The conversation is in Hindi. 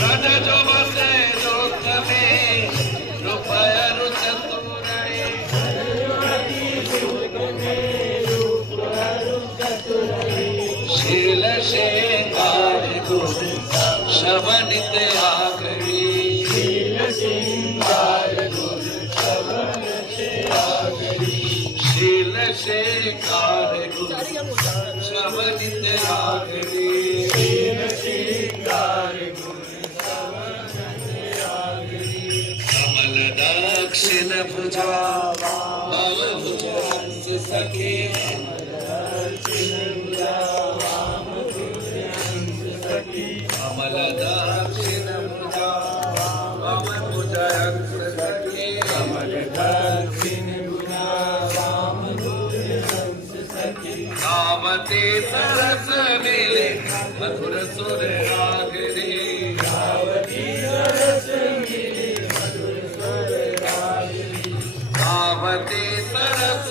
रज जो बसे दुख में रूपयरु चतुरई शील श्रृंगार गुण शबनित आगरी शील श्रृंगार गुण शील श्रृंगार गुण शबनित आगरी शील श्रृंगार गुण कमल दक्षिण भुजा भव भुज सखे कमल दक्षिण भुजा भव भुज सखे कमल दक्षिण भुजा वाम भुज सखे गावते सरस मिले मधुर सुर राग रे गावती सरस मिले मधुर सुर राग रे गावते सरस